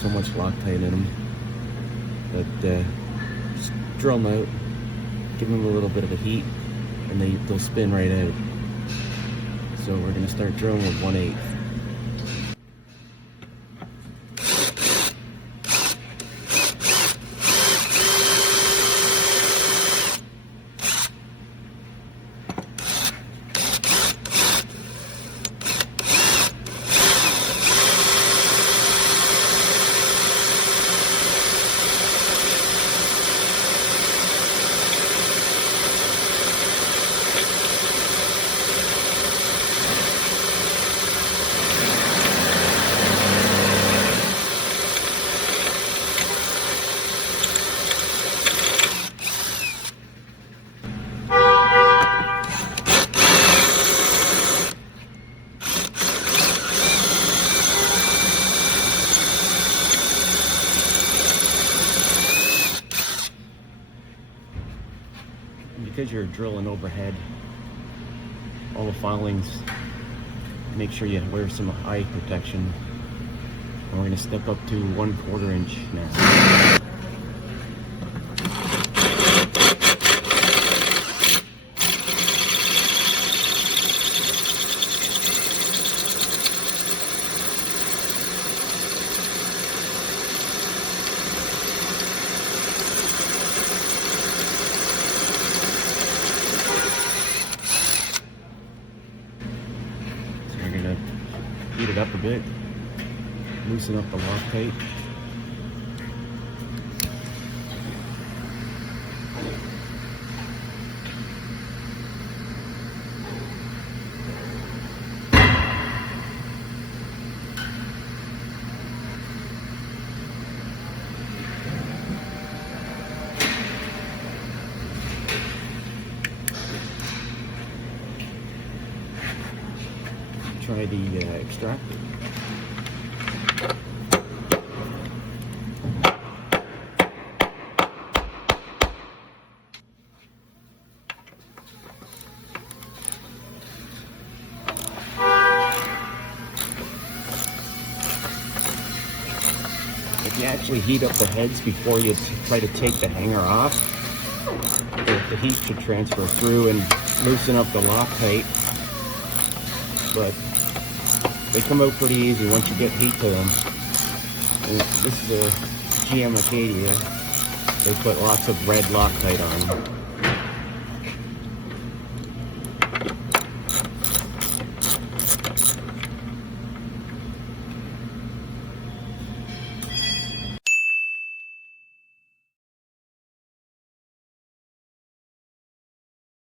so much Loctite in them. But just drill them out, give them a little bit of a heat, and they'll spin right out. So we're going to start drilling with 1/8. Because you're drilling overhead, all the filings, make sure you wear some eye protection. And we're going to step up to 1/4 inch now. Heat it up a bit, loosen up the Loctite. Try the extractor. If you actually heat up the heads before you try to take the hanger off, the heat should transfer through and loosen up the Loctite. But they come out pretty easy once you get heat to them. And this is a GM Acadia. They put lots of red Loctite on them.